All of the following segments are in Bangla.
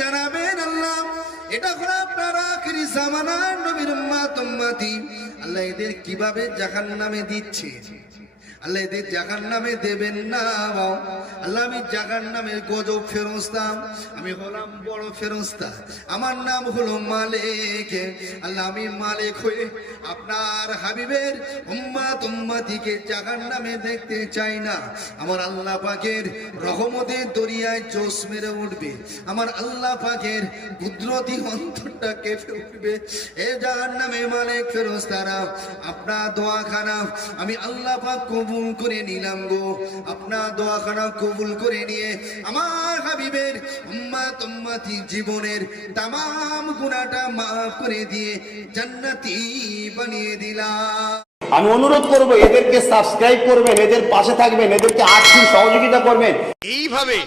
জানাবেন আল্লাহ এটা হলো আপনার আখিরি জামানার নবীর উম্মত উম্মতি, আল্লাহ এদের কিভাবে জাহান্নামে দিচ্ছে, আল্লাহ এদের জাহান্নামে দেবেন না। আল্লাহ আমি জাহান্নামের গজব ফেরেশতা, আমি হলাম বড় ফেরেশতা, আমার নাম হলো মালিক। আল্লাহ আমি মালিক হয়ে আপনার হাবিবের উম্মত উম্মতিকে জাহান্নামে দেখতে চাই না। আমার আল্লাহ পাকের রহমতের দরিয়ায় জোশ মেরে উঠবে, আমার আল্লাহ পাকের কুদরতি অন্তরটা কেঁপে উঠবে। এ জাহান্নামে মালিক ফেরেশতারা আপনার দোয়াখানা আমি আল্লাহ পাক কবুল করে নিলাম গো, আপনার দোয়াখানা কবুল করে নিয়ে আমার হাবিবের উম্মত উম্মতি জীবনের তামাম গুনাহটা মাফ করে দিয়ে জান্নাতি বানিয়ে দিলাম। আমি অনুরোধ করব এদেরকে সাবস্ক্রাইব করবেন, এদের পাশে থাকবেন, এদেরকে আর্থিক সহযোগিতা করবেন। এইভাবে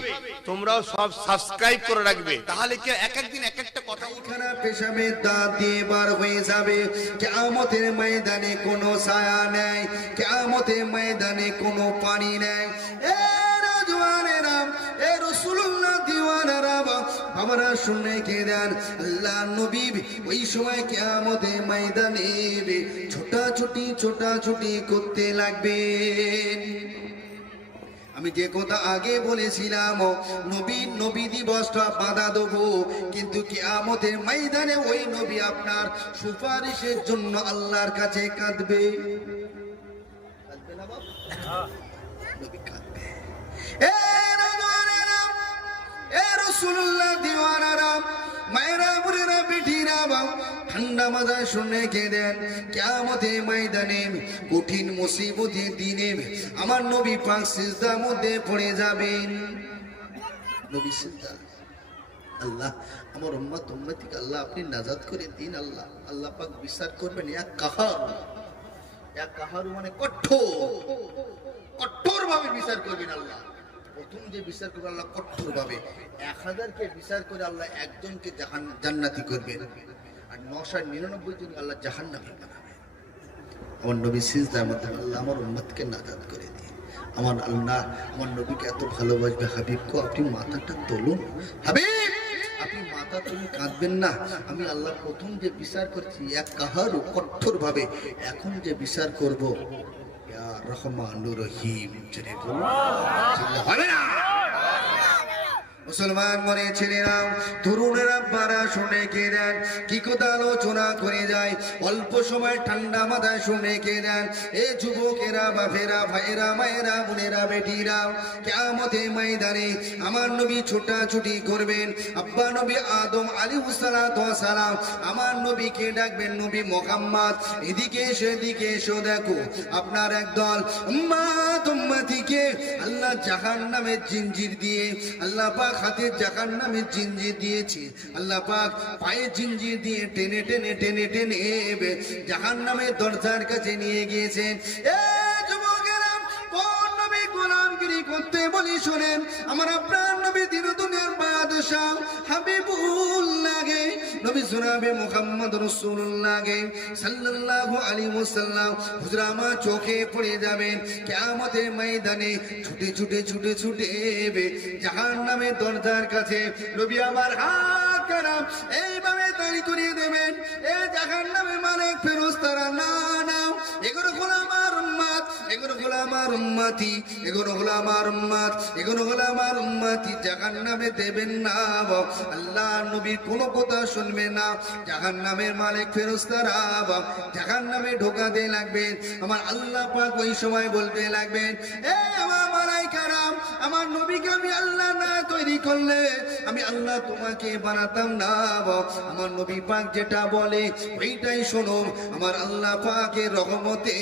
তোমরাও সব সাবস্ক্রাইব করে রাখবে, তাহলে কি এক একদিন এক একটা কথা খানা পেশাবের দাঁত দিয়ে বার হয়ে যাবে। কিয়ামতের ময়দানে কোনো ছায়া নেই, কিয়ামতের ময়দানে কোনো পানি নেই। এ রাজওয়ানেরা, এ রাসূলুল্লাহ দিওয়ানারা, বাবারা শুনে কে দেন আল্লাহ নবী ওই সময় কিয়ামতের ময়দানে ছোটাছুটি করতে লাগবে। আমি যে কথা আগে বলেছিলাম নবী দিবসটা বাধা দেবো, কিন্তু কিয়ামতের ময়দানে ওই নবী আপনার সুপারিশের জন্য আল্লাহর কাছে কাঁদবে। কাঁদবে না বাবা? নবী কাঁদবে। এ রাজওয়ানেরা, এ রাসূলুল্লাহ দিওয়ানারা, মায়েরা বুড়িরা বেটিরা ঠান্ডা মাথায় শুনে কে দেন কিয়ামতের ময়দানে কঠিন মুসিবতের দিনে আমার নবী পাক সিজদার মধ্যে পড়ে যাবেন। নবী সিজদা, আল্লাহ আমার উম্মত উম্মতিকে আল্লাহ আপনি নাজাত করে দিন। আল্লাহ আল্লাহ পাক বিচার করবেন। এক কাহার মানে কঠোর ভাবে বিচার করবেন আল্লাহ। প্রথম যে বিচার করবে আল্লাহ কঠোর ভাবে, 1000কে বিচার করে আল্লাহ একজনকে জান্নাতি করবেন, আর 999 জন আল্লাহ জাহান্নামী বানাবে। আমার নবী সিজদার মধ্যে আল্লাহ আমার উম্মতকে নাজাত করে দিন। আমার আল্লাহ আমার নবীকে এত ভালোবাসবে। হাবিব কো আপনি মাথাটা তুলুন, হাবিব আপনি মাথা তুলে কাঁদবেন না। আমি আল্লাহ প্রথম যে বিচার করছি এক কাহার কঠোর ভাবে, এখন যে বিচার করব ইয়া রহমানুর রহিম জেনে বলুন হবে না। মুসলমান মনে ছেলেরা, তরুণেরা বারা শুনে কে দেন কি কথা আলোচনা করে যায়, অল্প সময় ঠান্ডা মাথায় শুনে কে দেন। এ যুবকেরা, বাপেরা, ভাইয়েরা, মায়েরা, বোনেরা, বেটিরা, কিয়ামতের ময়দানে আমার নবী ছোটাছুটি করবেন। আব্বা নবী আদম আলাইহিস সালাতু ওয়াস সালাম আমার নবীকে ডাকবেন, নবী মুহাম্মদ এদিকে সেদিকে এসো, দেখো আপনার একদল উম্মত উম্মতিকে আল্লাহ জাহান্নামের জিঞ্জির দিয়ে, আল্লাহ পাক হাতে জাহান্নামের জিঞ্জির দিয়েছে, আল্লাহ পাক পায়ে জিঞ্জির দিয়ে টেনে টেনে টেনে টেনে জাহান্নামের দরজার কাছে নিয়ে গিয়েছেন। এ যুবকেরা, কোন নবী গোলামগিরি করতে বলি শোনেন। আমার আপনার নবী দিন দুনিয়ার বাদশা হাবিবুল্লাহ গে, নবী জনাবে মুহাম্মদ রাসূলুল্লাহ গে সাল্লাল্লাহু আলাইহি ওয়াসাল্লাম হুজুর আমার চোখে পড়ে যাবেন। কিয়ামতের ময়দানে ছুটে ছুটে জাহান্নামের দরজার কাছে নবী আমার হাত কারাম এইভাবে দাঁড়ি করিয়ে দেবেন। এ জাহান্নামের মালিক ফেরেশতারা, না না এগুলো হলো আমার উম্মত, এগুলো হলো আমার উম্মতি, এগুলো হলো আমার উম্মত, এগুলো হলো আমার উম্মতি, জাহান্নামে দেবেন না। আল্লাহ নবীর কোনো কথা শুনবে না। জাহান্নামের মালিক ফেরেশতারা জাহান্নামে ঢোকাতে লাগবেন। আমার আল্লাহ পাক ওই সময় বলতে লাগবেন, এ আমার মালাইকারা, আমার নবীকে আমি আল্লাহ না তৈরি করলে আমি আল্লাহ তোমাকে বানাতাম না। আমার নবী পাক যেটা বলে ওইটাই শোনো। আমার আল্লাহ পাকের রহমতে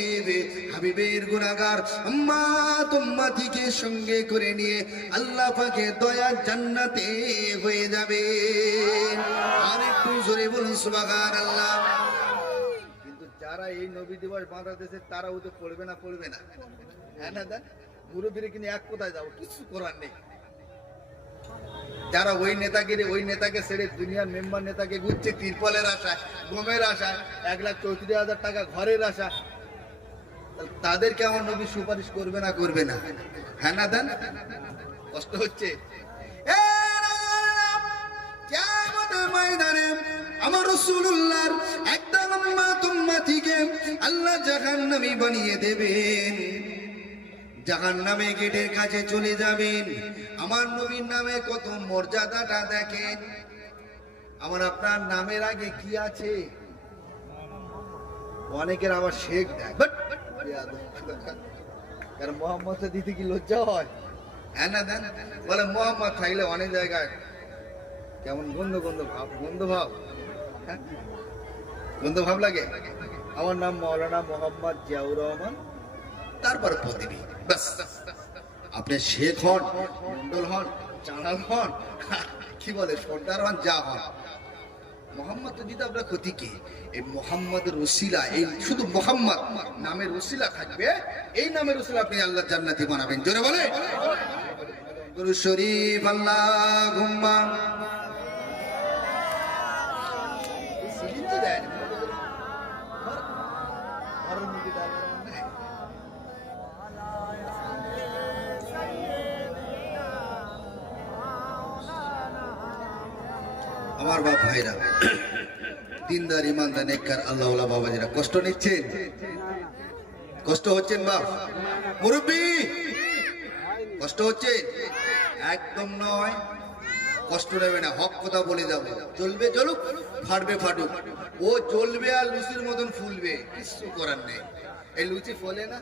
হাবিবের গুনাহগার উম্মত উম্মতিকে সঙ্গে করে নিয়ে আল্লাহ পাকের দয়া জান্নাতে হয়ে যাবে। আর একটু জোরে বলুন সুবহানাল্লাহ। কিন্তু যারা এই নবী দিবস বাংলাদেশে তারা ওতে পড়বে না, হ্যাঁ না দেন ঘুরে ফিরে কিনে এক কোথায় যাবো, কিছু করার নেই। যারা ওই নেতাকে ছেড়ে দুনিয়ার মেম্বার নেতাকে ঘুরছে তিরপলের আশায়, গমের আশায়, 1,34,000 টাকা ঘরের আশা, তাদেরকে আমার নবী সুপারিশ করবে না, হ্যাঁ না দেন? কষ্ট হচ্ছে। আমার রাসূলুল্লাহর একদল উম্মতিকে আল্লাহ জাহান্নামী বানিয়ে দেবেন। জাহান্নামে গেটের কাছে চলে যাবেন। আমার নবীর নামে কত মর্যাদাটা দেখেন। আমার আপনার নামের আগে কি আছে? অনেকের আবার শেখ দেয়, কারণ মোহাম্মদ দিতে কি লজ্জা হয়? হ্যাঁ না দেন, বলে মোহাম্মদ থাকলে অনেক জায়গায় কেমন গন্ধ ভাব হ্যাঁ? গন্ধ ভাব লাগে। আমার নাম মৌলানা মোহাম্মদ জিয়াউর রহমান, তারপর প্রদীপী, ব্যাস। আপনি শেখ হন, মন্ডল হন, চাঁড়াল হন, কি বলে সর্দার হন, যা হন, মোহাম্মদ তো দিতে আপনার ক্ষতি কি? এই মোহাম্মদের ওসিলা, এই শুধু মোহাম্মদ নামের ওসিলা থাকবে, এই নামের ওসিলা আপনি আল্লাহ জান্নাতি বানাবেন। জোরে বলে গুরু শরীফ আল্লাহুম্মা। আমার বাপ ভাইরা, দিনদার ইমানদার নেককার আল্লাহওয়ালা বাবাজিরা, কষ্ট নিচ্ছেন? কষ্ট হচ্ছেন বাপ? মুরব্বি কষ্ট হচ্ছে? একদম নয়, কষ্ট নেবে না, হক কথা বলে যাবো। চলবে চলুক, ফাটবে ফাটুক, ও চলবে আর লুচির মতন ফুলবে, কিছু করার নেই। এই লুচি ফলে না।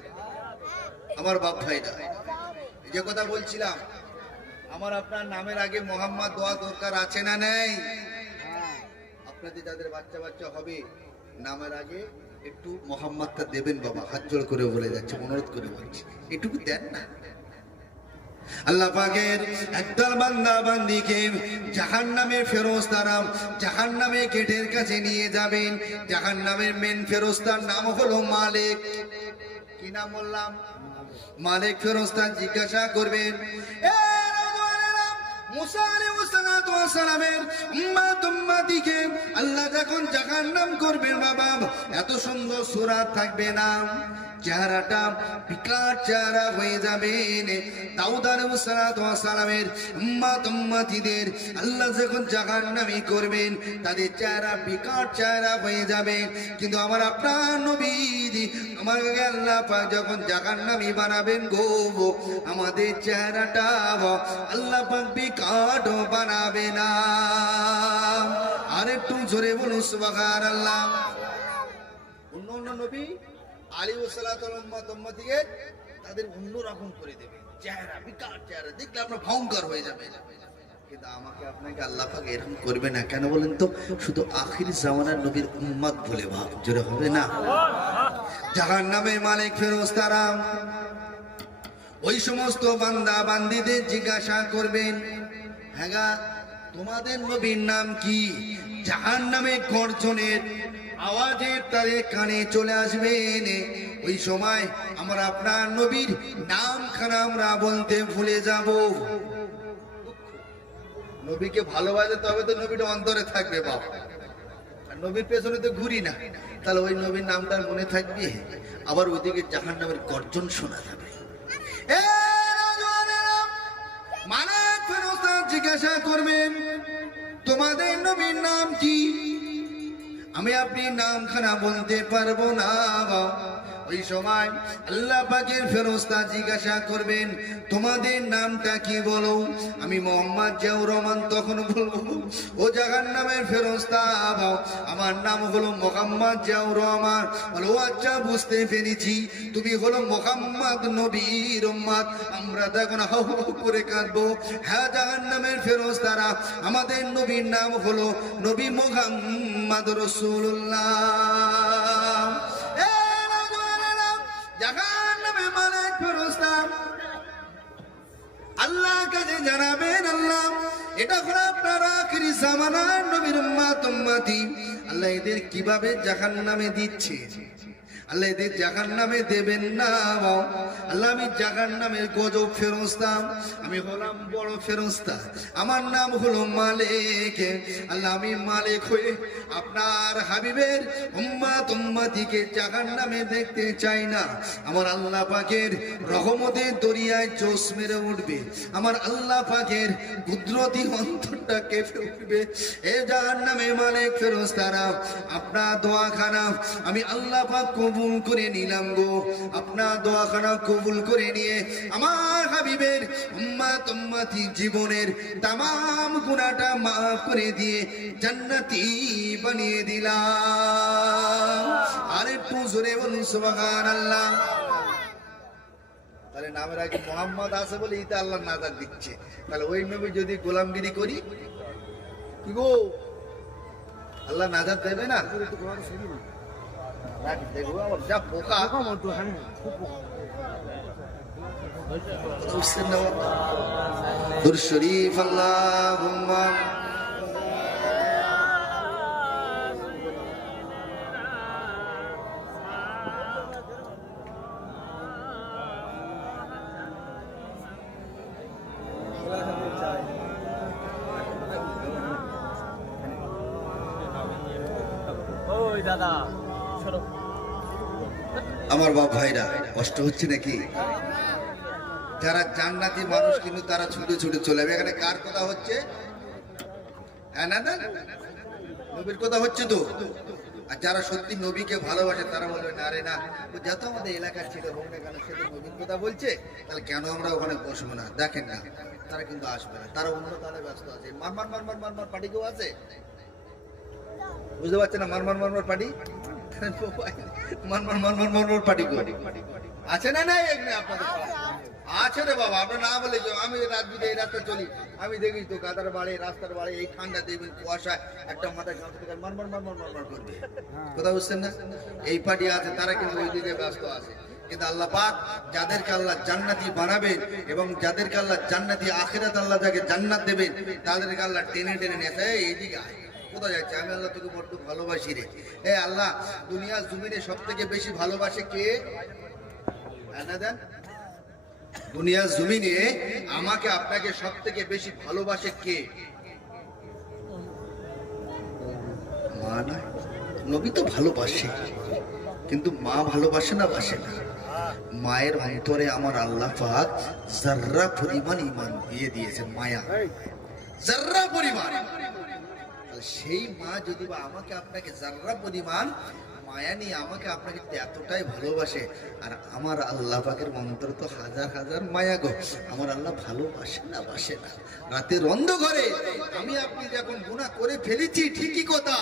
আমার বাপ ভাইরা, যে কথা বলছিলাম, আমার আপনার নামের আগে মোহাম্মদ দোয়া দরকার আছে না নেই? আপনাদের যাদের বাচ্চা বাচ্চা হবে, নামের আগে একটু মোহাম্মদটা দেবেন বাবা, হাত জোড় করে বলে যাচ্ছে, অনুরোধ করে বলছি, এটুকু দেন না। আল্লাহ পাকের একদল বান্দা বান্দিকে জাহান্নামের ফেরেশতারা জাহান্নামে গেটের কাছে নিয়ে যাবেন। জাহান্নামের মেন ফেরেশতার নাম হলো মালিক। কি নাম বললাম? মালিক। ফেরেশতা জিজ্ঞাসা করবেন, এ রাজওয়ানেরা, মুসা আলাইহিস সালামের উম্মতিকে আল্লাহ যখন জাহান্নাম করবেন বাবা, এত সুন্দর সূরাত থাকবে না, চেহারাটা বিকট চেহারা হয়ে যাবে। দাউদ আলাইহিস সালামের উম্মতিদের আল্লাহ যখন জাহান্নামী করবেন, তাদের চেহারা বিকট চেহারা হয়ে যাবে। কিন্তু আমার আপনার নবী, আমার আল্লাহ পাক যখন জাহান্নামী বানাবেন গো, আমাদের চেহারাটা আল্লাহ পাক বিকট বানাবে না। আর একটু জোরে বলুন সুবহানাল্লাহ। অন্য নবী তাদের অন্যরকম করে দেবে, চেহারা বিকট চেহারা, দেখলে আপনার ভয়ঙ্কর হয়ে যাবে। কিন্তু আমাকে আপনাকে আল্লাহ পাক এরকম করবে না, কেন বলেন তো? শুধু আখির জামানার নবীর উম্মত বলে ভাব, জোরে হবে না। জাহান্নামের মালিক ফেরেশতারা ওই সমস্ত বান্দা বান্দিদের জিজ্ঞাসা করবেন, হ্যাঁ গা, তোমাদের নবীর নাম কি? জাহান্নামে গর্জনের আওয়াজে তাদের কানে চলে আসবেন। ওই সময় আমরা আপনার নবীর নামখানা আমরা বলতে ভুলে যাব। নবীকে ভালোবাসে তবে তো নবীটা অন্তরে থাকবে বাবা, আর নবীর পেছনে তো ঘুরি না, তাহলে ওই নবীর নামটা মনে থাকবে, আবার ওইদিকে জাহান্নামের গর্জন শোনা যাবে। মালিক ফেরেশতা জিজ্ঞাসা করবেন, তোমাদের নবীর নাম কি? আমি আপনি নামখানা বলতে পারবো না। ওই সময় আল্লাহ পাকের ফেরেশতা জিজ্ঞাসা করবেন, তোমাদের নামটা কি বলো? আমি মোহাম্মদ জিয়াউর রহমান তখন বলবো, ও জাহান্নামের ফেরেশতা, আমার নাম হলো মোহাম্মদ জিয়াউর রহমান। বলো, আচ্ছা বুঝতে পেরেছি, তুমি হলো মোহাম্মদ নবীর উম্মত। আমরা তখন হাউ হাউ করে কাঁদবো, হ্যাঁ জাহান্নামের ফেরেশতারা, আমাদের নবীর নাম হলো নবী মুহাম্মদ রাসূলুল্লাহ। জাহান্নামে মালিক ফেরেশতা আল্লাহ কাছে জানাবেন, আল্লাহ এটা হলো আপনার আখিরি জামানার নবীর উম্মতি, আল্লাহ এদের কিভাবে জাহান্নামে দিচ্ছে? আল্লাহ এদের জাহান্নামে দেবেন না। আল্লাহ আমি জাহান্নামের গজব ফেরেশতা, আমি হলাম বড় ফেরেশতা, আমার নাম হলো মালিক। আল্লাহ আমি মালিক হয়ে আপনার হাবিবের উম্মতিকে জাহান্নামে দেখতে চাই না। আমার আল্লাহ পাকের রহমতের দরিয়ায় জোশ মেরে উঠবে, আমার আল্লাহ পাকের কুদরতি অন্তরটা কেঁপে উঠবে। এ জাহান্নামে মালিক ফেরেশতারা, আপনার দোয়াখানা আমি আল্লাহ পাক কবুল করে নিলাম গো। আপনার দোয়াখানা কবুল করে নিয়ে আমার হাবিবের উম্মতি জীবনের তামাম গুনাহটা মাফ করে দিয়ে জান্নাতি বানিয়ে দিলাম। আর একটু জোরে বলুন সুবহানাল্লাহ। তাহলে নামের আগে মোহাম্মদ আছে বলে ইতে আল্লাহ নাজাত দিচ্ছে। তাহলে ওই নবী যদি গোলামগিরি করি কি গো, আল্লাহ নাজাত দেবে না? দেখবো আমার যা পোকা দুরূদ শরীফ আল্লাহুম্মা আমার বাপ ভাইরা কষ্ট হচ্ছে নাকি? যারা জান্নাতি মানুষ কিন্তু তারা ছুটে ছুটে চলে যাবে। এখানে কার কথা হচ্ছে? হ্যাঁ না না নবীর কথা হচ্ছে তো। আর যারা সত্যি নবীকে ভালোবাসে তারা বলবে না রে না, ও যত আমাদের এলাকার ছিল হোক না কেন, সে তো নবীর কথা বলছে, তাহলে কেন আমরা ওখানে বসবো না? দেখেন না, তারা কিন্তু আসবে না, তারা অন্য তাহলে ব্যস্ত আছে। মার মার মার মার মার মার পার্টি কেউ আছে? বুঝতে পারছে না? মার মার মার মার পার্টি মার মার মার মার মার মার পার্টি কেউ আছে না? নাই আপনাদের আছে রে বাবা, আমরা না বলে আমি রাত দিতে এই রাস্তা চলি, আমি দেখি তো গাদার বাড়ি রাস্তার বাড়ি এই ঠান্ডা দেখবেন কুয়াশায় একটা মাথায় ঘাম থেকে মার মার মার মার মার মার করবে। কথা বুঝছেন না? এই পার্টি আছে, তারা কিন্তু ওই দিকে ব্যস্ত আছে। কিন্তু আল্লাহ পাক যাদেরকে আল্লাহ জান্নাতি বানাবেন এবং যাদেরকে আল্লাহ জান্নাতি আখিরাত আল্লাহ যাকে জান্নাত দেবেন, তাদেরকে আল্লাহ টেনে টেনে নিয়ে আসে, এইদিকে আয়, কোথায় যাচ্ছে? আমি আল্লাহ তোকে বড্ড ভালোবাসি রে। এ আল্লাহ, দুনিয়ার জমিনে সব থেকে বেশি ভালোবাসে কে? না দেন, দুনিয়ার জমিনে আমাকে আপনাকে সব থেকে বেশি ভালোবাসে কে? মা না? নবী তো ভালোবাসে, কিন্তু মা ভালোবাসে না? বাসে না। মায়ের অন্তরে আমার আল্লাহ পাক যাররা পরিমাণ ঈমান দিয়ে দিয়েছে, মায়া যাররা পরিমাণ। সেই মা যদি বা আমাকে আপনাকে যাররা পরিমাণ মায়া নিয়ে আমাকে আপনাকে এতটাই ভালোবাসে, আর আমার আল্লাহ পাকের অন্তর তো হাজার হাজার মায়া গো, আমার আল্লাহ ভালোবাসে না? বাসে না। রাতের অন্ধকারে আমি আপনি যখন গুনাহ করে ফেলেছি ঠিকই কথা,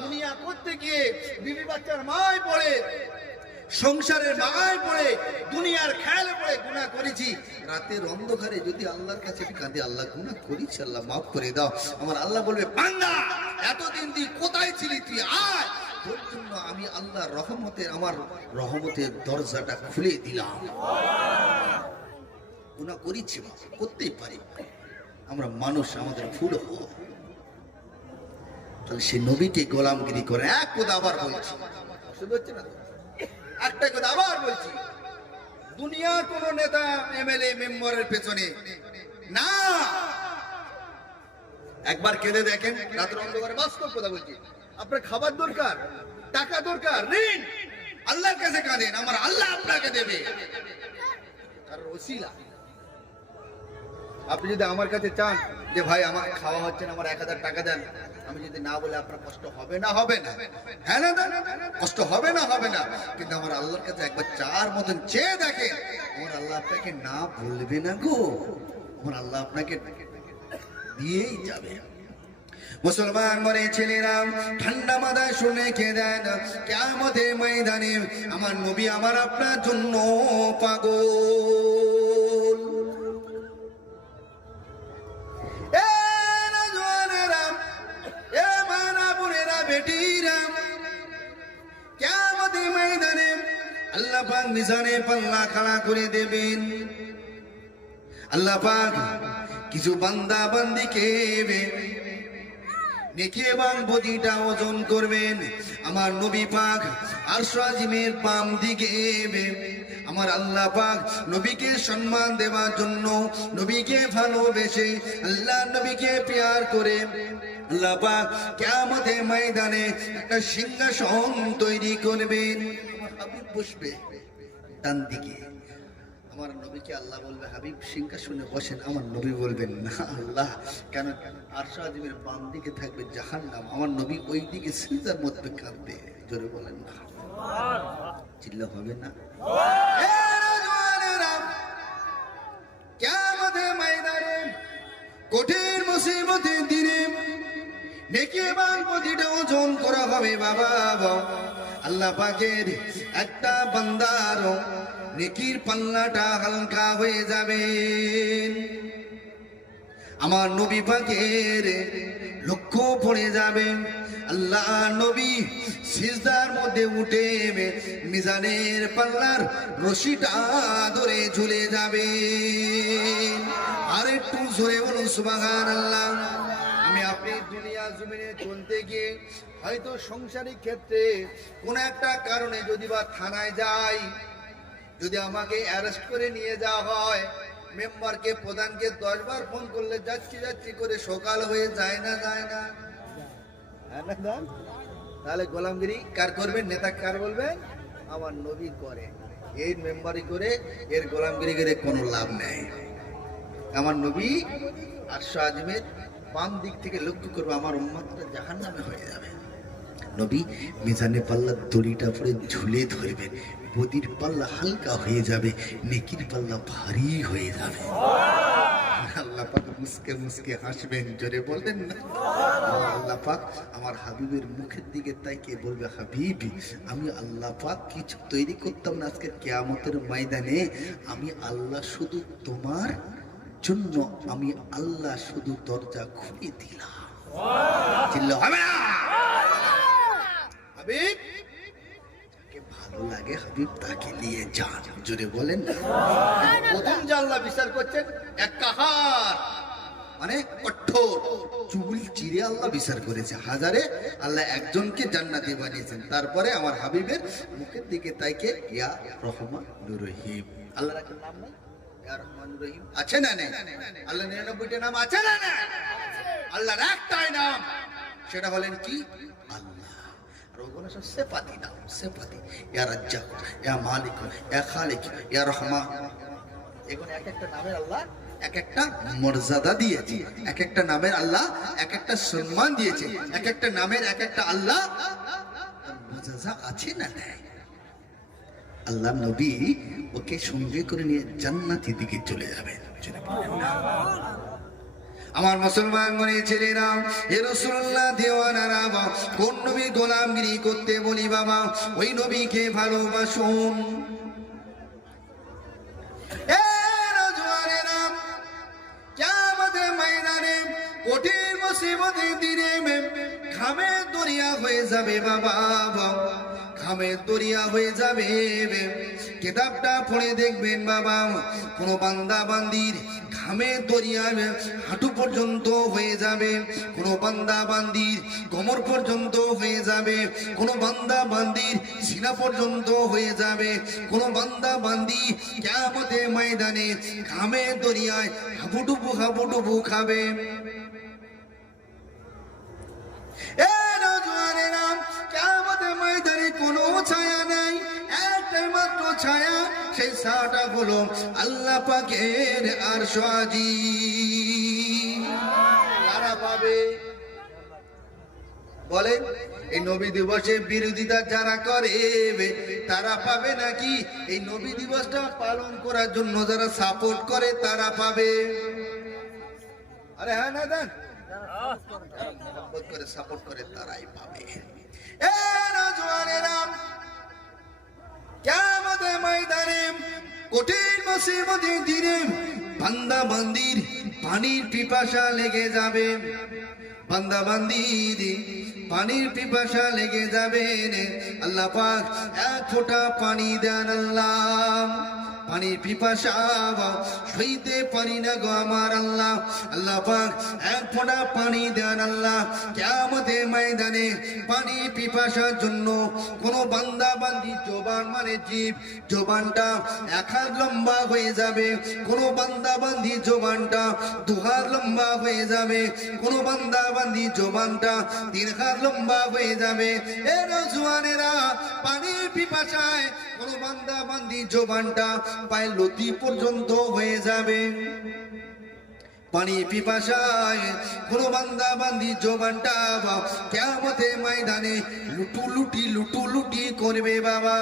দুনিয়া করতে গিয়ে বিবি বাচ্চার মায় পড়ে, সংসারের মায় পড়ে, দুনিয়ার খেয়ালে পড়ে গুনাহ করেছি, রাতের অন্ধকারে যদি আল্লাহর কাছে কাঁদে, আল্লাহ গুনাহ করেছি, আল্লাহ মাফ করে দাও, আমার আল্লাহ বলবে বান্দা এতদিন তুই কোথায় ছিলি, তুই আয়, তোর জন্য আমি আল্লাহ রহমতের আমার রহমতের দরজাটা খুলে দিলাম। গুনাহ করেছি, করতেই পারি, আমরা মানুষ, আমাদের ভুল হয়। তাহলে সে নবীকে গোলামগিরি করে এক কথা আবার বলছি, শুনতে হচ্ছে না? একটা কথা আবার বলছি, দুনিয়ার কোন নেতা এমএলএ মেম্বারের পেছনে না, একবার কেঁদে দেখেন রাতের অন্ধকারে। বাস্তব কথা বলছি, আপনার খাবার দরকার, টাকা দরকার, ঋণ, আল্লাহর কাছে কাঁদেন, আমার আল্লাহ আপনাকে দেবে। আর ওসিলা আপনি যদি আমার কাছে চান যে ভাই আমার খাওয়া হচ্ছে না, আমার 1000 টাকা দেন, আমি যদি না বলে আপনার কষ্ট হবে না? হবে না? হ্যাঁ না? কষ্ট হবে না? হবে না। কিন্তু আমার আল্লাহর কাছে একবার চার মতন চেয়ে দেখেন, আমার আল্লাহ আপনাকে না বলবে না গো, আমার আল্লাহ আপনাকে দিয়েই যাবে। মুসলমান মরে ছেলেরা ঠান্ডা মাথায় শুনে কে দেন, কিয়ামতের ময়দানে আমার নবী আমার আপনার জন্য পাগল। কিয়ামতের ময়দানে আল্লাহ পাক মিজানে পাল্লা খাড়া করে দেবেন। আল্লাহ পাক কিছু বান্দা বান্দিকে নেকি এবং বদিটা ওজন করবেন। আমার নবী পাক আরশ আজিমের বাম দিকে আমার আল্লাহ পাক নবীকে সম্মান দেওয়ার জন্য, নবীকে ভালোবেসে, আল্লাহ নবীকে প্যার করে আল্লাহ পাক কিয়ামতের ময়দানে একটা সিংহাসন তৈরি করবেন। আমার হাবিব বসবে ডান দিকে। আমার নবীকে আল্লাহ বলবে, হাবিব সিংহাসনে বসেন। আমার নবী বলবেন, না আল্লাহ, কেন? আরশ আজিমের বাম দিকে থাকবে জাহান্নাম। আমার নবী ওই দিকে সিজদার মধ্যে কাঁদবে। জোরে বলেন না, চিল্লা হবে না? কিয়ামতের ময়দানে কঠিন মুসিবতের দিনে নেকি এবং বদিটা ওজন করা হবে বাবা। আল্লাহ পাকের একটা বান্দার নেকির পাল্লাটা হালকা হয়ে যাবে। আমার নবী পাকের লক্ষ্য পড়ে যাবে। আল্লাহ নবী সিজদার মধ্যে উঠে মিজানের পাল্লার রশিটা ধরে ঝুলে যাবে। আর একটু জোরে বলুন সুবহানাল্লাহ। আমি আপনি দুনিয়া জমিনে চলতে গিয়ে হয়তো সংসারিক ক্ষেত্রে কোন একটা কারণে যদি বা থানায় যাই, যদি আমাকে অ্যারেস্ট করে নিয়ে যাওয়া হয়, মেম্বারকে প্রধানকে 10 বার ফোন করলে যাচ্ছি যাচ্ছি করে সকাল হয়ে যায় না, যায় না? তাহলে গোলামগিরি কার করবেন? নেতা কার বলবেন? আমার নবী করে। এই মেম্বারি করে এর গোলামগিরি করে কোনো লাভ নেই। আমার নবী আরশ আজিমের বাম দিক থেকে লক্ষ্য করবে, আমার উম্মতটা জাহান্নামে হয়ে যাবে। নবী মিজানে পাল্লার দড়িটা পরে ঝুলে ধরবেন। বদির পাল্লা হালকা হয়ে যাবে, নেকির পাল্লা ভারী হয়ে যাবে। আল্লাহ পাক মুস্কে মুস্কে হাসবেন। জোরে বলবেন না? আল্লাহ পাক আমার হাবিবের মুখের দিকে তাইকে বলবে, হাবিবি, আমি আল্লাহ পাক কিছু তৈরি করতাম না আজকে কিয়ামতের ময়দানে। আমি আল্লাহ শুধু তোমার জন্য, আমি আল্লাহ শুধু দরজা খুলে দিলাম। চিল্লা হবে না? হাবিব কে ভালো লাগে, হাবিব তাকে নিয়ে যান। জোরে বলেন না? প্রথম যে আল্লাহ বিচার করছেন এক কাহার, মানে কঠোর চুল চিরে আল্লাহ বিচার করেছে। হাজারে আল্লাহ একজনকে জান্নাতি বানিয়েছেন। তারপরে আমার হাবিবের মুখের দিকে তাইকে ইয়া রহমানুর রহিম। আল্লাহর একটা নাম নাই? ইয়া রহমানুর রহিম আছে না? নেই? আল্লাহ 99টা নাম আছে না? না, আল্লাহর একটাই নাম, সেটা হলেন কি? আল্লাহ। আর ওগুলো সব সেফাতি নাম, সেফাতি। ইয়া রাজ্জাক, ইয়া মালিক, ইয়া খালিক, ইয়া রহমান। এগুলো এক একটা নামের আল্লাহ এক একটা মর্যাদা দিয়েছে, এক একটা নামের আল্লাহ এক একটা সম্মান দিয়েছে, এক একটা নামের এক একটা আল্লাহ মর্যাদা আছে না? নেই? আল্লাহ নবী ওকে সঙ্গে করে নিয়ে জান্নাতের দিকে চলে যাবেন। আমার মুসলমান মনে ছেলেরা, এ রাসূলুল্লাহ দেওয়ানারা, কোন নবী গোলামগিরি করতে বলি বাবা? ওই নবীকে ভালোবাসুন। এ রাজওয়ানেরা, কিয়ামতের ময়দানে কঠিন মুসিবতের দিনে ঘামের দরিয়া হয়ে যাবে বাবা, ঘামের দরিয়া হয়ে যাবে। কিতাবটা পড়ে দেখবেন বাবা, কোন বান্দা বান্দির ঘামের দরিয়া হাঁটু পর্যন্ত হয়ে যাবে, কোন বান্দা বান্দির কোমর পর্যন্ত হয়ে যাবে, কোন বান্দা বান্দির সিনা পর্যন্ত হয়ে যাবে, কোন বান্দা বান্দি কিয়ামতের ময়দানে ঘামের দরিয়ায় হাবুডুবু হাবুডুবু খাবে। এ নওজওয়ানেরা, কিয়ামতের ময়দানে কোনো ছায়া নাই, একটাই মাত্র ছায়া। সেই ছায়াটা হলো আল্লাহ পাকের আরশ আজিম। কারা পাবে বলেন? এই নবী দিবসের বিরোধিতা যারা করে তারা পাবে নাকি এই নবী দিবসটা পালন করার জন্য যারা সাপোর্ট করে তারা পাবে? আরে হ্যাঁ না দেন, মহব্বত করে সাপোর্ট করে তারাই পাবে। এ নওজওয়ানেরা, কিয়ামতের ময়দানে কঠিন মুসিবতের দিনে বান্দা বান্দির পানির পিপাসা লেগে যাবে, বান্দা বান্দির পানির পিপাসা লেগে যাবে। আল্লাহ পাক এক ফোঁটা পানি দেন আল্লাহ। পানির পিপাসা সইতে পারি না গো আমার আল্লাহ। আল্লাহ পাক এক ফোঁটা পানি দেন আল্লাহ। কিয়ামতের ময়দানে পানি পিপাসার জন্য কোন বান্দা বান্দি জবান মানে জীব জবানটা এক হাত লম্বা হয়ে যাবে, কোন বান্দা বান্দি জবানটা দু হাত লম্বা হয়ে যাবে, কোন বান্দা বান্দি জবানটা 3 হাত লম্বা হয়ে যাবে। এ নওজওয়ানেরা, পানির পিপাসায় কোন বান্দা বান্দি জবানটা পায়ের লতি পর্যন্ত হয়ে যাবে। পানির পিপাসায় কোন বান্দা বান্দি জবানটা কিয়ামতের ময়দানে লুটুলুটি করবে বাবা।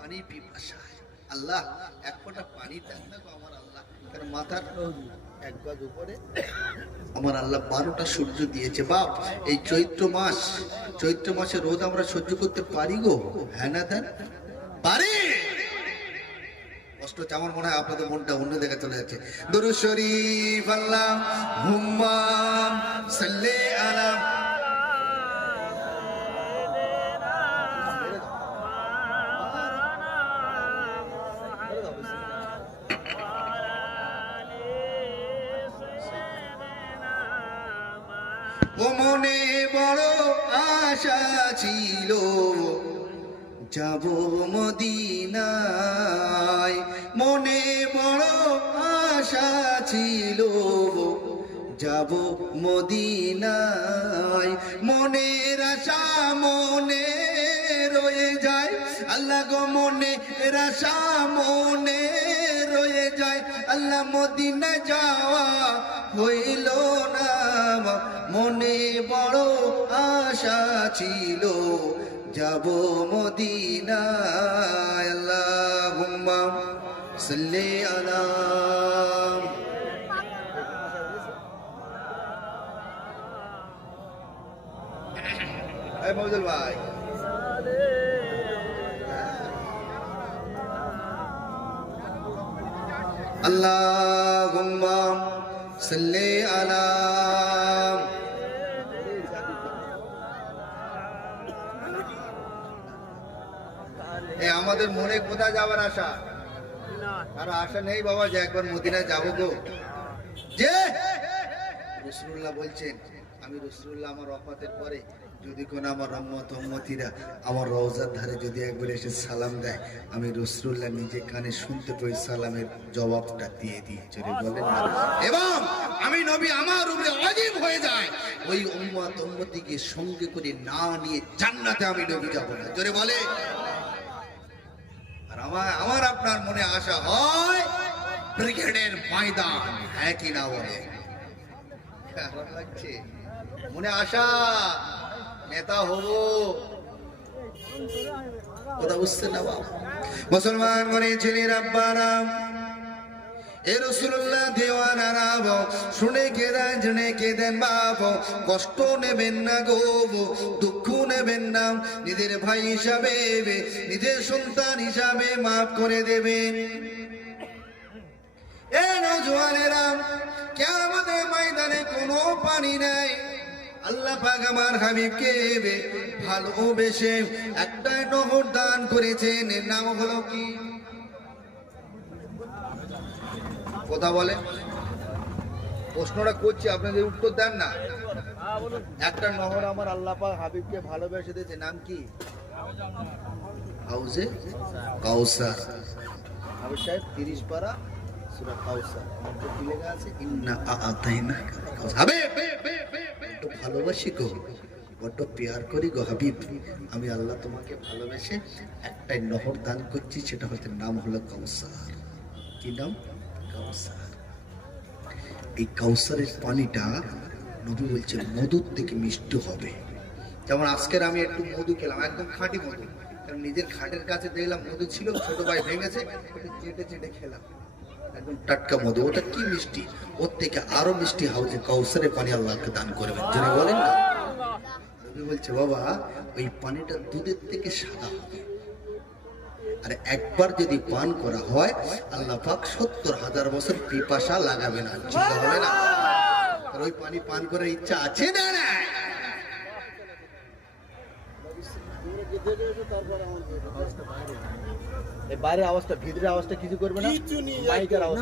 পানির পিপাসায় আল্লাহ এক ফোঁটা পানি দেন না গো আমার আল্লাহ। কারণ মাথার এক গজ উপরে আমার আল্লাহ 12টা সূর্য দিয়েছে বাপ। এই চৈত্র মাসে রোদ আমরা সহ্য করতে পারি গো? হ্যাঁ না দেন পারি? কষ্ট হচ্ছে আমার মনে হয় আপনাদের মনটা অন্য জায়গায় চলে যাচ্ছে। দরুদ শরীফ আল্লাহুম্মা সাল্লি আলা ও মনে বড় আশা ছিল যাব মদিনায়, মনে বড় আশা ছিল যাব মদিনায়। মনের আশা মনে রয়ে যায় আল্লাহ গো, মনের আশা মনে রয়ে যায় আল্লাহ। মদিনা যাওয়া হইল না, মনে বড় আশা ছিল যাব মদিনায়। আল্লাহুম্মা সাল্লি আলা এই মওদুল ভাই আল্লাহুম্মা সাল্লি আলা আমাদের মনে কোথায় যাওয়ার আশা? আর আশা নেই বাবা যে একবার মদিনায় যাবো গো। যে রাসূলুল্লাহ বলছেন, আমি রাসূলুল্লাহ আমার ওফাতের পরে যদি কোন আমার উম্মতিরা আমার রওজার ধারে যদি একবার এসে সালাম দেয়, আমি রাসূলুল্লাহ নিজে কানে শুনতে পাই সালামের জবাবটা দিয়ে দিই। জোরে বলেন না। এবং আমি নবী আমার উপরে ওয়াজিব হয়ে যায় ওই উম্মতিকে সঙ্গে করে না নিয়ে জান্নাতে আমি নবী যাব না। জোরে বলে। আর আমার আপনার মনে আশা হয় ব্রিগেডের ময়দান, হ্যাঁ কি না বলে? খারাপ লাগছে? মনে আশা নেতা হব, কথা বুঝছে না বাবা? মুসলমান মনে ছেলের আব্বারা, এ রাসূলুল্লাহ দেওয়ানারা শুনে কেঁদেন, জেনে কেঁদেন বাপ। কষ্ট নেবেন না গো, দুঃখ নেবেন না। নিজের ভাই হিসাবে, নিজের সন্তান হিসাবে মাফ করে দেবেন। এ নওজওয়ানেরা, কিয়ামতের ময়দানে কোনো পানি নাই। আল্লাহ পাক আমার হাবিবকে ভালোবেসে একটা নহর দান করেছেন। এর নাম হলো কি? কথা বলে, প্রশ্নটা করছি, আপনাদের উত্তর দেন না। একটা নহর আমার আল্লাহ পাক হাবিবকে ভালোবেসে দিয়েছে, নাম কি? হাউজে কাউসার। হাবিব সাহেব 30 পারা সূরা কাউসার মধ্যে কি লেখা আছে? ইন্না আ'তাইনাকা কাউসার। হাবিব বড্ড ভালোবাসি গো, বড্ড প্যার করি গো হাবিব। আমি আল্লাহ তোমাকে ভালোবেসে একটাই নহর দান করছি, সেটা হচ্ছে নাম হলো কাউসার। কি নাম? কাউসার। এই কাউসারের পানিটা নবী বলছে মধুর থেকে মিষ্টি হবে। যেমন আজকের আমি একটু মধু খেলাম, একদম খাঁটি মধু, কারণ নিজের খাটের কাছে দেখলাম মধু ছিল, ছোট ভাই ভেঙেছে, চেটে চেটে খেলাম, একদম টাটকা মধু। ওটা কি মিষ্টি, ওর থেকে আরো মিষ্টি হাউজে কাউসারের পানি আল্লাহকে দান করবেন। যিনি বলেন না, নবী বলছে বাবা ওই পানিটা দুধের থেকে সাদা হবে, আর একবার যদি পান করা হয় আল্লাহ পাক 70,000 বছর পিপাসা লাগাবে না। চিন্তা হবে না? আর ওই পানি পান করার ইচ্ছা আছে না? এই বাইরের আওয়াজটা, ভিতরের আওয়াজটা কিছু করবে না, মাইকের আওয়াজ।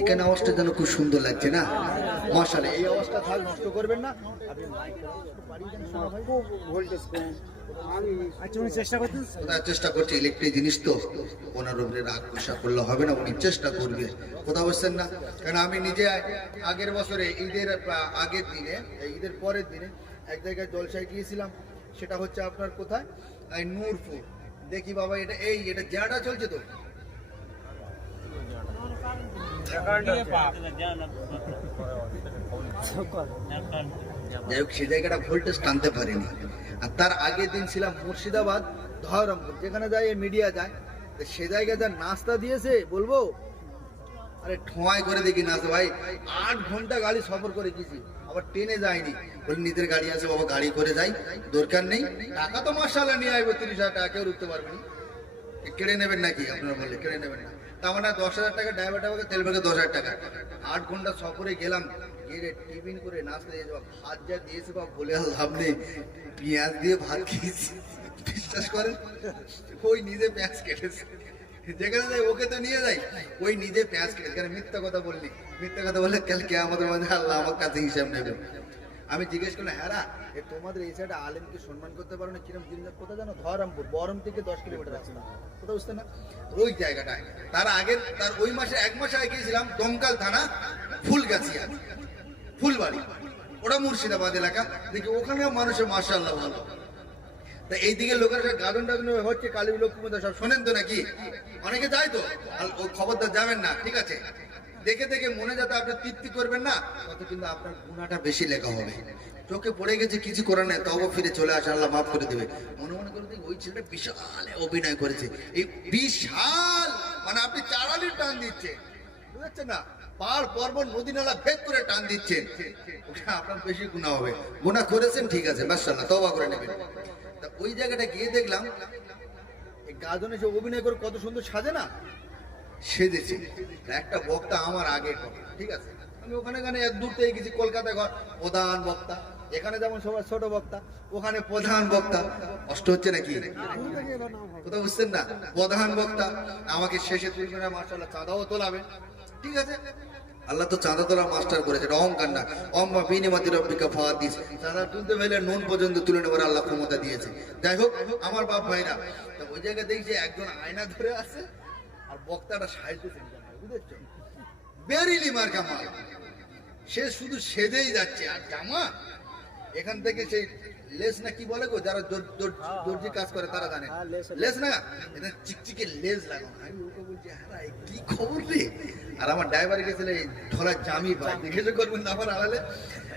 এখানে আওয়াজটা যেন খুব সুন্দর লাগছে না, মাশাআল্লাহ। এই আওয়াজটা থাক, নষ্ট করবেন না। আপনি মাইকের আওয়াজটা বাড়িয়ে দেন, শোনা হয়। খুব ভোল্টেজ কম। চেষ্টা করছে, ইলেকট্রিক জিনিস তো, ওনার উপরে রাগ গুসা করলে হবে না, উনি চেষ্টা করবে, কথা বলছেন না? কারণ আমি নিজে আগের বছরে ঈদের আগের দিনে, ঈদের পরের দিনে এক জায়গায় জলসায় গিয়েছিলাম, সেটা হচ্ছে আপনার কোথায়, এই নূরপুর। দেখি বাবা, এটা জায়গাটা চলছে তো, যাই হোক, সে জায়গাটা ভোল্টেজ টানতে পারিনি। আর তার আগের দিন ছিলাম মুর্শিদাবাদ, ধরমপুর, যেখানে যায় মিডিয়া যায়, সে জায়গায় যা নাস্তা দিয়েছে বলবো, আরে ঠোঁয়াই করে দেখি নাস্তা ভাই। 8 ঘন্টা গাড়ি সফর করে গেছি, আবার ট্রেনে যায়নি, বলি নিজের গাড়ি আছে বাবা, গাড়ি করে যাই, দরকার নেই। টাকা তো মাশাআল্লাহ নিয়ে আসবো, 30,000 টাকা, কেউ রুখতে পারবে না। কেড়ে নেবেন নাকি আপনারা? বললে কেড়ে নেবেন না, তার মানে 10,000 টাকা ড্রাইভার টাকা, তেল ভাগে 10,000 টাকা। 8 ঘন্টা সফরে গেলাম, গিয়ে টিফিন করে নাস্তা দিয়ে যাবো, ভাত যা দিয়েছে বাবা বলে আর লাভ নেই, পেঁয়াজ দিয়ে ভাত খেয়েছি, বিশ্বাস করেন। ওই নিজে পেঁয়াজ কেটেছে, যেখানে যাই ওকে তো নিয়ে যাই, ওই নিজে পেঁয়াজ কেটেছে। কেন মিথ্যা কথা বললি? মিথ্যা কথা বললে কালকে আমাদের মধ্যে আল্লাহ আমার কাছে হিসাব নেবে। আমি জিজ্ঞেস করলাম, হ্যাঁ তোমাদের এই সাইডে আলেমকে সম্মান করতে পারো না, কিরম জিনিস কোথায় জানো? ধরমপুর, বহরম থেকে 10 কিলোমিটার রাস্তা, কোথা বুঝতে না ওই জায়গাটায়। তার আগে, তার ওই মাসে 1 মাস আগে গিয়েছিলাম দমকাল থানা, ফুলগাছিয়া, ফুলবাড়ি, ওটা মুর্শিদাবাদ এলাকা। দেখি ওখানে মানুষের মাশাআল্লাহ ভালো। তা এইদিকে লোকেরা গাজন টাজন হচ্ছে, কালী লক্ষ্মী সব শোনেন তো নাকি? অনেকে যায় তো, ও খবরদার যাবেন না, ঠিক আছে? দেখে দেখে মনে যাতে আপনি তৃপ্তি করবেন না, তত কিন্তু আপনার গুনাহটা বেশি লেখা হবে। চোখে পড়ে গেছে, কিছু করার নেই, তবে ফিরে চলে আসে, আল্লাহ মাফ করে দেবে। মনে মনে করে দেখি ওই ছেলেটা বিশাল অভিনয় করেছে, এই বিশাল, মানে আপনি চারালির টান দিচ্ছেন, বুঝছেন না? পাহাড় পর্বত নদী নালা ভেদ করে টান দিচ্ছেন, ওটা আপনার বেশি গুনাহ হবে। গুনাহ করেছেন, ঠিক আছে, মাশাআল্লাহ, তওবা করে নেবেন। তা ওই জায়গাটা গিয়ে দেখলাম, এই গাজনে সে অভিনয় করে কত সুন্দর সাজে না, সেজেছে। একটা বক্তা আমার আগে, ঠিক আছে, আমি ওখানে এক দূর থেকে গেছি, কলকাতায় ঘর, প্রধান বক্তা। এখানে যেমন সবাই ছোট বক্তা, ওখানে প্রধান বক্তা। কষ্ট হচ্ছে নাকি? কোথাও বুঝছেন না? প্রধান বক্তা আমাকে শেষে তুলবে না, মাশাআল্লাহ চাঁদাও তোলাবে, ঠিক আছে? আল্লাহ তো চাঁদা তোলা মাস্টার করেছে, এটা অহংকার না। অম্মা বিনিমাতি রব্বিকা ফাদিস, চাঁদা তুলতে হলে নুন পর্যন্ত তুলে নেবার আল্লাহ ক্ষমতা দিয়েছে। যাই হোক, আমার বাপ ভাইরা, ওই জায়গায় দেখছি একজন আয়না ধরে আছে, আর বক্তাটা সাইজেছে, বুঝেছো? বেরিলি মার্কা মাল, সে শুধু সেজেই যাচ্ছে। আর জামা এখান থেকে সেই লেস না কি বলে গো, যারা দর্জি কাজ করে তারা জানে, লেস না, এটা চিকচিকে লেস লাগানো। আমি ওকে বলছি, হ্যাঁ কি খবর রে? আর আমার ড্রাইভার গেছিল এই ঢোলা জামি ভাই, জিজ্ঞেস করবেন না, আমার আড়ালে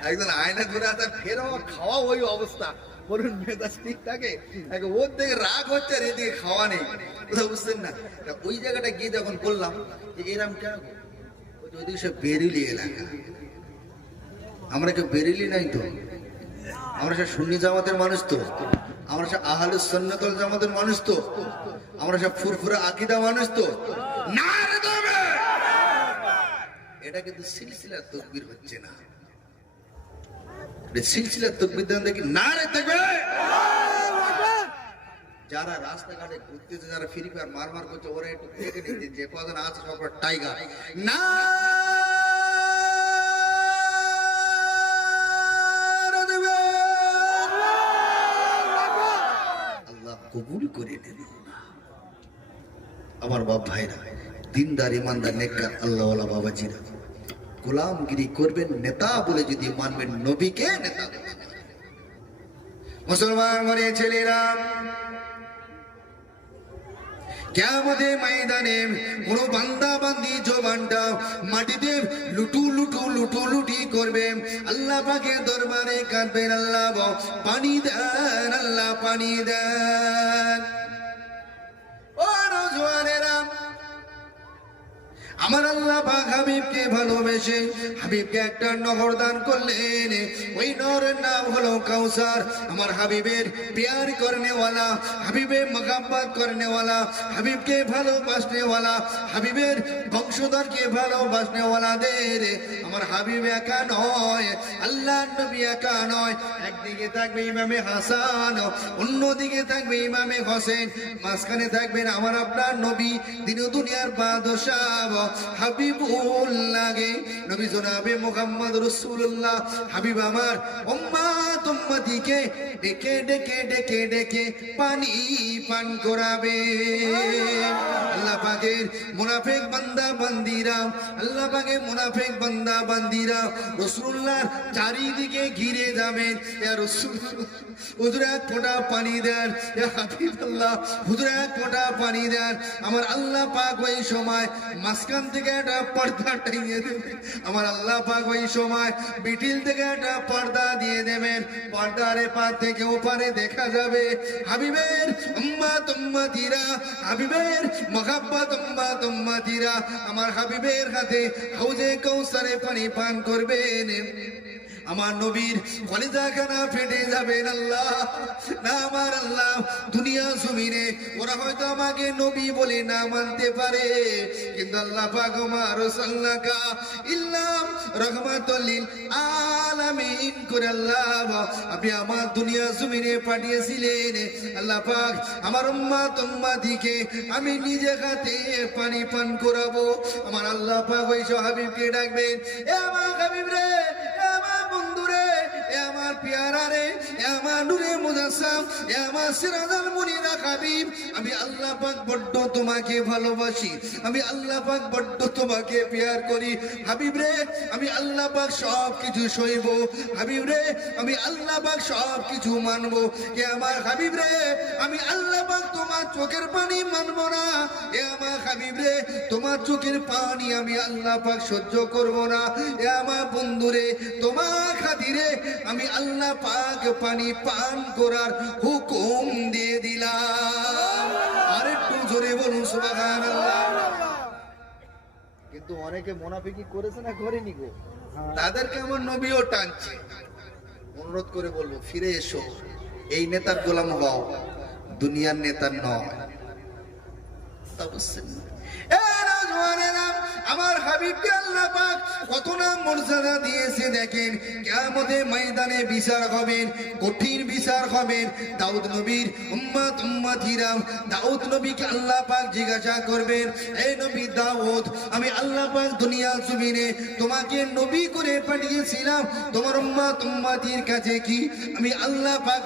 একজন আয়না ধরে আছে, ফের আমার খাওয়া ওই অবস্থা, বলুন মেজাজ ঠিক থাকে, ওর দিকে রাগ হচ্ছে আর এদিকে খাওয়া নেই, কোথাও বুঝছেন না? ওই জায়গাটা গিয়ে যখন বললাম যে এরম কেন, ওইদিকে সে বেরিলি এলাকা, আমরা কেউ বেরিলি নাই তো, আমরা সব সুন্নি জামাতের মানুষ তো, আমরা সব আহলুস সুন্নাতুল জামাতের মানুষ তো, আমরা সব ফুরফুরা আকীদা মানুষ তো। নারে তবে এটা কিন্তু সিলসিলার তাকবীর হচ্ছে না, এটা সিলসিলার তাকবীর দেন দেখি, নারে তবে। যারা রাস্তাঘাটে ঘুরতেছে, যারা ফ্রি ফায়ার মারমার করছে, ওরা একটু দেখে নিতে, যে কজন আছে সব টাইগার, না কবুল করে নেন। আমার বাপ ভাইরা, দিনদার ইমানদার নেককার আল্লাহওয়ালা বাবাজিরা, গোলামগিরি করবেন নেতা বলে যদি মানবেন, নবীকে নেতা দেবেন। মুসলমান ঘরে ছেলেরা, কিয়ামতের ময়দানে কোন বান্দা বান্দি জবানটা মাটিতে লুটুলুটি করবে, আল্লাহ পাকের দরবারে কাঁদবেন, আল্লাহ পানি দেন, আল্লাহ পানি দেন। ও নওজওয়ানেরা, আমার আল্লাহ পাক হাবিবকে ভালোবেসে হাবিবকে একটা নহর দান করলেন। ওই নহরের নাম হলো কাউসার। আমার হাবিবের প্যার করনেওয়ালা, হাবিবের মহব্বত করনেওয়ালা, হাবিবকে ভালোবাসনেওয়ালা, হাবিবের বংশধরকে ভালোবাসনেওয়ালাদের আমার হাবিব একা নয়, আল্লাহ নবী একা নয়। একদিকে থাকবে ইমামে হাসান, অন্যদিকে থাকবে ইমামে হোসেন, মাঝখানে থাকবেন আমার আপনার নবী দিন দুনিয়ার বাদশাহ হাবিবুল্লাহ নবী জনাবে মুহাম্মদ রাসূলুল্লাহ। হাবিব আমার উম্মত উম্মতিকে ডেকে ডেকে ডেকে ডেকে পানি পান করাবে। আল্লাহ পাকের মুনাফিক বান্দা বান্দিরা, আল্লাহ পাকের মুনাফিক বান্দা বান্দিরা রাসূলুল্লাহর চারিদিকে ঘিরে যাবেন। ইয়া রাসূলুল্লাহ হুজুর এক ফোঁটা পানি দেন, ইয়া হাবিবাল্লাহ হুজুর এক ফোঁটা পানি দেন। আমার আল্লাহ পাক ওই সময় মাঝখান থেকে একটা পর্দা টাঙিয়ে দেবেন। আমার আল্লাহ পাক ওই সময় বিটিল থেকে একটা পর্দা দিয়ে দেবেন। পর্দার এপার থেকে ওপারে দেখা যাবে হাবিবের উম্মত উম্মতিরা, হাবিবের মহব্বত উম্মত উম্মতিরা আমার হাবিবের হাতে হাউজে কাউসারে পানি পান করবেন। আমার নবীর কলিজাখানা ফেটে যাবেন। আল্লাহ না আমার আল্লাহ দুনিয়া জমিনে ওরা হয়তো আমাকে নবী বলে না মানতে পারে, কিন্তু আল্লাহ পাক আমার রাসূলুল্লাহকা ইল্লাম রাহমাতুল লিল আলামিন করে আল্লাহ আপনি আমার দুনিয়া জমিনে পাঠিয়েছিলেন। আল্লাহ পাক আমার উম্মত উম্মতিকে আমি নিজে হাতে পানি পান করাবো। আমার আল্লাহ পাক ওই হাবিবকে ডাকবেন, এ আমার হাবিব রে, আমার বন্ধুরে, আমার পিয়ারা রে, আমার নূরে মুজাসসাম, আমার সিরাজাল মুনিরা হাবিব, আমি আল্লাহ পাক বড্ড তোমাকে ভালোবাসি, আমি আল্লাহ পাক বড্ড তোমাকে প্যার করি। হাবিব রে আমি আল্লাহ পাক সব কিছু সইব, হাবিব রে আমি আল্লাহ পাক সব কিছু মানবো। এ আমার হাবিব রে আমি আল্লাহ পাক তোমার চোখের পানি মানবো না। এ আমার হাবিব রে তোমার চোখের পানি আমি আল্লাহ পাক সহ্য করব না। এ আমার বন্ধুরে তোমার খাতিরে আমি আল্লাহ পাক পানি পান করার হুকুম দিয়ে দিলাম। আর একটু জোরে বলুন সুবহানাল্লাহ। কিন্তু অনেকে মুনাফিকি করেছে না করেনি গো? তাদেরকে আমার নবীও টানছে। অনুরোধ করে বলবো ফিরে এসো, এই নেতার গোলাম হও, দুনিয়ার নেতার নয়। তা বুঝছেন না? এ নওজওয়ানেরা, আমার হাবিবকে আল্লাহ পাক কত না মর্যাদা দিয়েছে দেখেন। কিয়ামতের ময়দানে বিচার হবেন, কঠিন বিচার হবেন। দাউদ নবীর উম্মত উম্মতিরা দাউদ নবীকে আল্লাহ পাক জিজ্ঞাসা করবেন, এই নবী দাউদ আমি আল্লাহ পাক দুনিয়া জমিনে তোমাকে নবী করে পাঠিয়েছিলাম, তোমার উম্মত উম্মতির কাছে কি আমি আল্লাহ পাক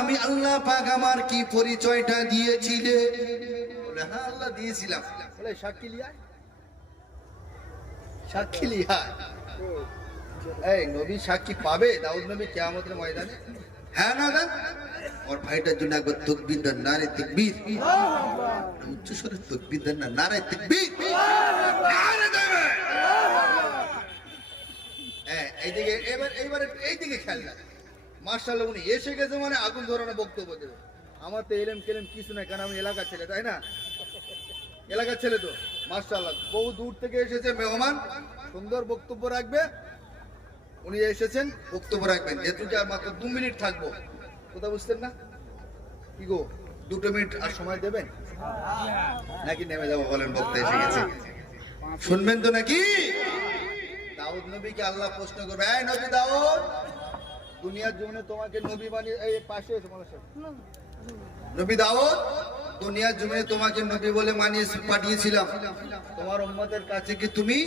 আমি আল্লাহ পাক আমার কি পরিচয়টা দিয়েছিলে? বলে হ্যাঁ আল্লাহ দিয়েছিলাম। বলে সাক্ষী লিয়া, সাক্ষী লিয়া, এই নবী সাক্ষী পাবে দাউদ নবী কিয়ামতের ময়দানে? হ্যাঁ না না, ওর ভাইটার জন্য একবার তাকবীর দেন, নারে তাকবীর, উচ্চ স্বরে তাকবীর দেন না, নারে তাকবীর, নারে দেবে। হ্যাঁ এইদিকে এইবার এইদিকে খেয়াল না। মাশাআল্লাহ, উনি এসে গেছে মানে আগুন ধরানো বক্তব্য দেবে। আমার তো এলেম কেলেম কিছু নাই, কারণ আমি এলাকার ছেলে, তাই না? এলাকার ছেলে তো মাশাআল্লাহ, বহু দূর থেকে এসেছে মেহমান, সুন্দর বক্তব্য রাখবে। উনি এসেছেন, বক্তব্য রাখবেন। যেহেতু আর মাত্র 2 মিনিট থাকবো, কথা বুঝতেন না কি গো? 2 মিনিট আর আর সময় দেবেন নাকি নেমে যাবো? বলেন, বক্তা এসে গেছে, শুনবেন তো নাকি? দাউদ নবীকে আল্লাহ প্রশ্ন করবে, এই নবী দাউদ, দুনিয়ার জীবনে তোমাকে নবী বানিয়ে, এই পাশে এসে মানুষের নবী দাউদ দুনিয়ার জমিনে তোমাকে নবী বলে মানিয়ে পাঠিয়েছিলাম, তোমার উম্মতের কাছে কি তুমি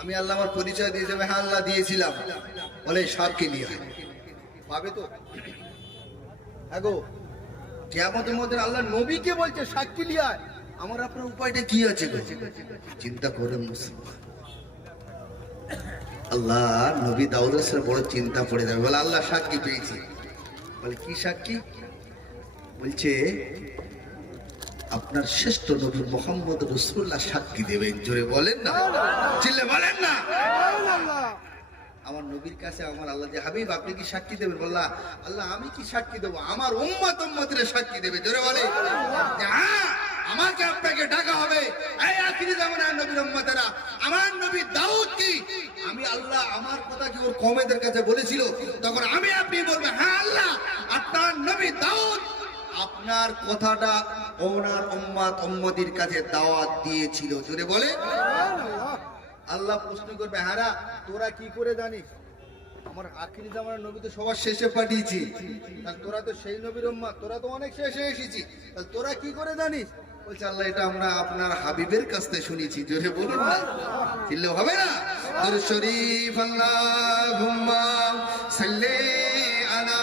আমি আল্লাহ আমার পরিচয় দিয়ে যাবে? হ্যাঁ আল্লাহ দিয়েছিলাম। বলে সাক্ষী নিয়ে পাবে তো? হ্যাঁ গো, কিয়ামতের মধ্যে আল্লাহ নবীকে বলছে সাক্ষী লিয়ায়। আমার আপনার উপায়টা কি আছে গো? চিন্তা করেন মুসলমান। আল্লাহ নবী দাউদের সাথে বড় চিন্তা পড়ে যাবে। বলে আল্লাহ সাক্ষী পেয়েছি। বলে কি সাক্ষী? বলছে আপনার শ্রেষ্ঠ নবী মুহাম্মদ রাসূলুল্লাহ সাক্ষী দেবেন। জোরে বলেন না, চিল্লে বলেন না। আমার নবীর কাছে আমার আল্লাহ যে হাবিব আপনি কি সাক্ষী দেবেন? বললা আল্লাহ আমি কি সাক্ষী দেবো? আমার উম্মত উম্মতের সাক্ষী দেবে। জোরে বলে হ্যাঁ আমাকে আপনাকে ডাকা হবে, এই আখিরি জামানার নবীর উম্মতেরা, আমার নবী দাউদ কি আমি আল্লাহ আমার কথা কি ওর কওমেদের কাছে বলেছিল? তখন আমি আপনি বলবেন হ্যাঁ আল্লাহ আপনার নবী দাউদ আপনার কথাটা ওনার উম্মত উম্মতির কাছে দাওয়াত দিয়েছিল। জোরে বলে আল্লাহ প্রশ্ন করবে, হ্যাঁ তোরা কি করে জানিস আমার আখিরি জামানার নবী তো সবার শেষে পাঠিয়েছি, তাহলে তোরা তো সেই নবীর উম্মত, তোরা তো অনেক শেষে এসেছি, তাহলে তোরা কি করে জানিস? বলছে আল্লাহ এটা আমরা আপনার হাবিবের কাছ থেকে শুনেছি। জোরে বলুন না, চিল্লে হবে না? দরুদ শরীফ আল্লাহুম্মা সাল্লি আলা